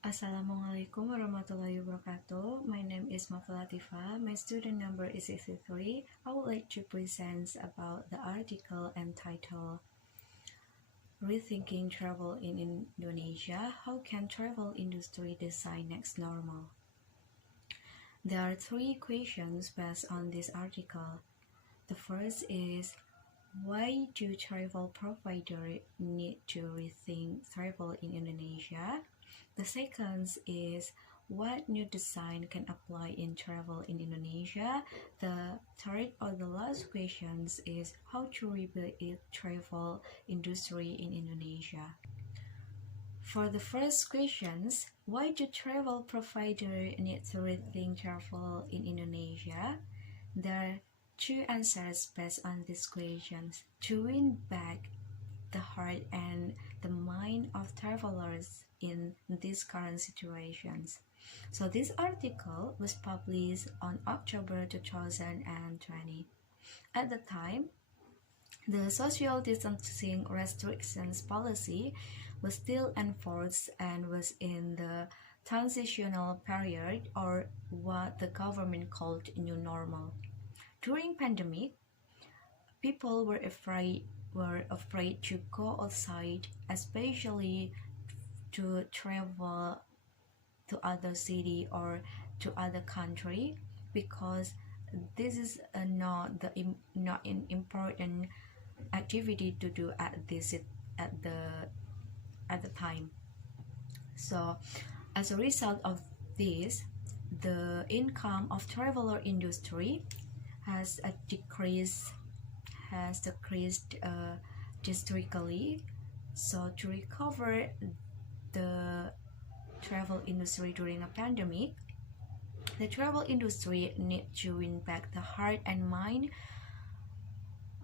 Assalamualaikum warahmatullahi wabarakatuh. My name is Latifah. My student number is 63. I would like to present about the article entitled Rethinking Travel in Indonesia. How can travel industry design next normal? There are three questions based on this article. The first is, why do travel providers need to rethink travel in Indonesia? The second is, what new design can apply in travel in Indonesia? The third or the last question is, how to rebuild the travel industry in Indonesia? For the first questions, why do travel providers need to rethink travel in Indonesia? There are two answers based on these questions. To win back the heart and the mind of travelers in these current situations. So this article was published on October 2020. At the time, the social distancing restrictions policy was still enforced and was in the transitional period, or what the government called new normal. During pandemic, people were afraid to go outside, especially to travel to other city or to other country, because this is not an important activity to do at the time. So as a result of this, the income of traveler industry has decreased drastically. So to recover the travel industry during a pandemic, the travel industry need to win back the heart and mind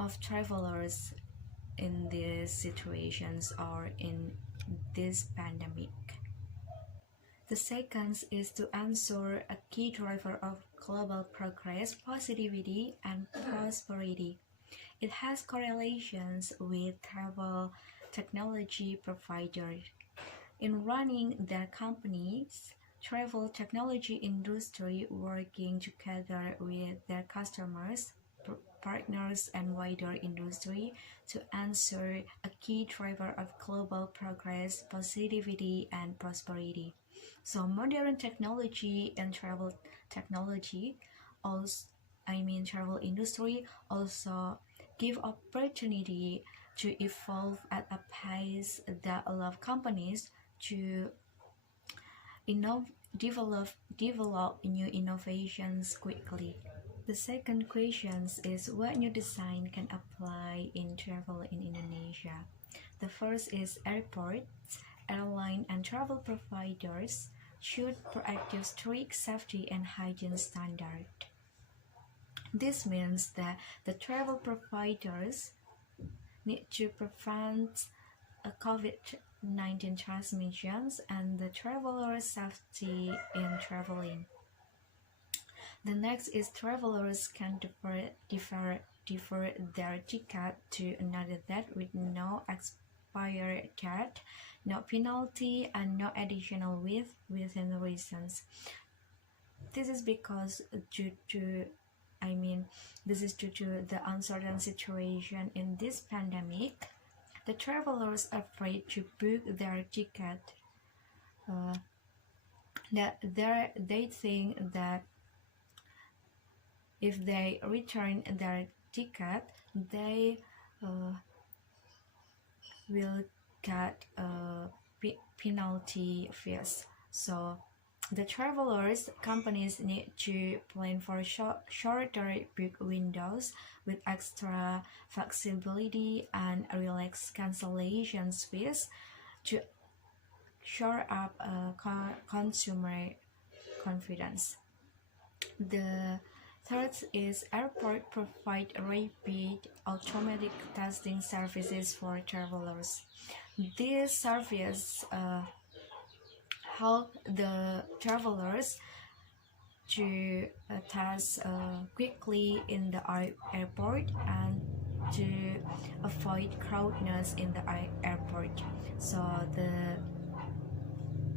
of travelers in these situations or in this pandemic. The second is to answer a key driver of global progress, positivity, and prosperity. It has correlations with travel technology providers. In running their companies, travel technology industry working together with their customers, partners, and wider industry to answer a key driver of global progress, positivity, and prosperity. So modern technology and travel technology travel industry also give opportunity to evolve at a pace that allow companies to develop new innovations quickly. The second question is, what new design can apply in travel in Indonesia? The first is, airports, airline, and travel providers should proactive strict safety and hygiene standard. This means that the travel providers need to prevent COVID-19 transmissions and the traveler safety in traveling. The next is, travelers can defer their ticket to another date with no expired date, no penalty, and no additional within reasons. This is because due to the uncertain situation in this pandemic. The travelers are afraid to book their ticket. They think that if they return their ticket, they will get penalty fees. So the travelers companies need to plan for shorter book windows with extra flexibility and relaxed cancellation fees to shore up consumer confidence. The third is, airport provide rapid automatic testing services for travelers. This service help the travelers to test quickly in the airport and to avoid crowdedness in the airport. So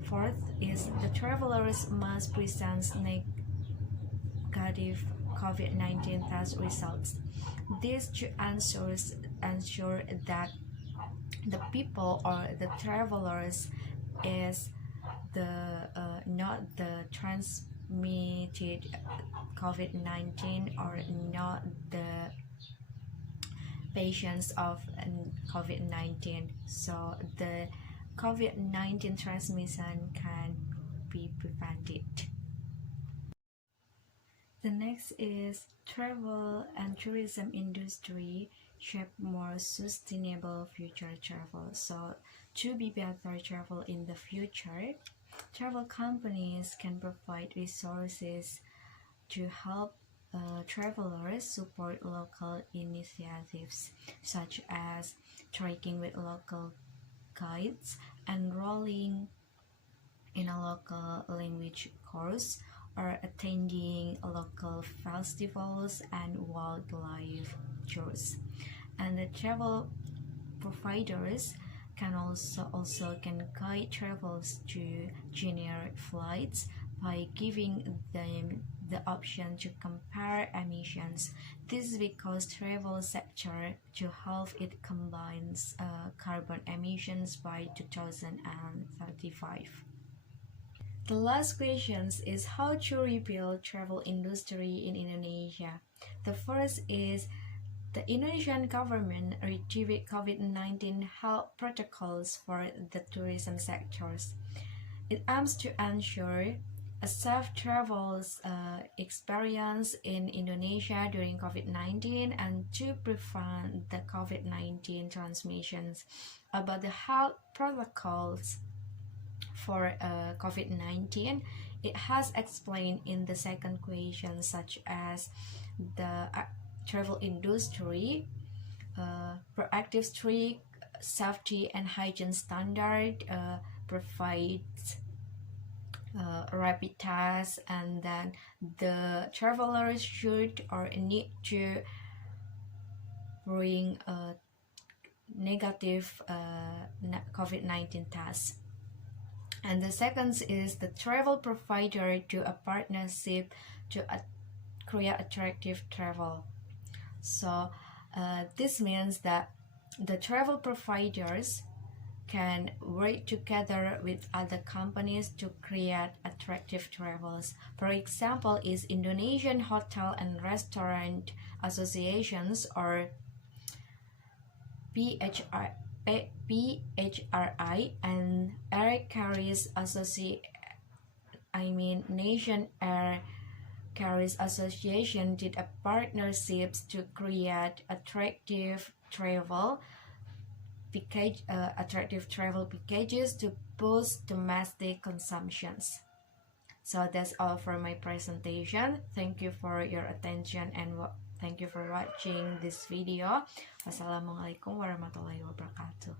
Fourth is the travelers must present negative COVID-19 test results. This to ensure that the people or the travelers is not the transmitted COVID-19 or not the patients of COVID-19, so the COVID-19 transmission can be prevented. The next is travel and tourism industry shape more sustainable future travel. So to be better travel in the future, travel companies can provide resources to help travelers support local initiatives such as trekking with local guides, enrolling in a local language course, or attending local festivals and wildlife tours. And the travel providers can also guide travelers to generic flights by giving them the option to compare emissions. This is because travel sector to help it combines carbon emissions by 2035. The last question is how to rebuild travel industry in Indonesia. The first is the Indonesian government retrieved COVID-19 health protocols for the tourism sectors. It aims to ensure a safe travel experience in Indonesia during COVID-19 and to prevent the COVID-19 transmissions. About the health protocols for COVID-19, it has explained in the second question, such as the travel industry proactive strict safety and hygiene standard, provides rapid tests, and then the travelers should or need to bring a negative COVID-19 test. And the second is the travel provider to a partnership to create attractive travel. So this means that the travel providers can work together with other companies to create attractive travels. For example, is Indonesian Hotel and Restaurant Associations, or PHRI, and Air Carriers Nation Air Carriers Association did a partnerships to create attractive travel packages to boost domestic consumptions. So that's all for my presentation. Thank you for your attention and thank you for watching this video. Wassalamualaikum warahmatullahi wabarakatuh.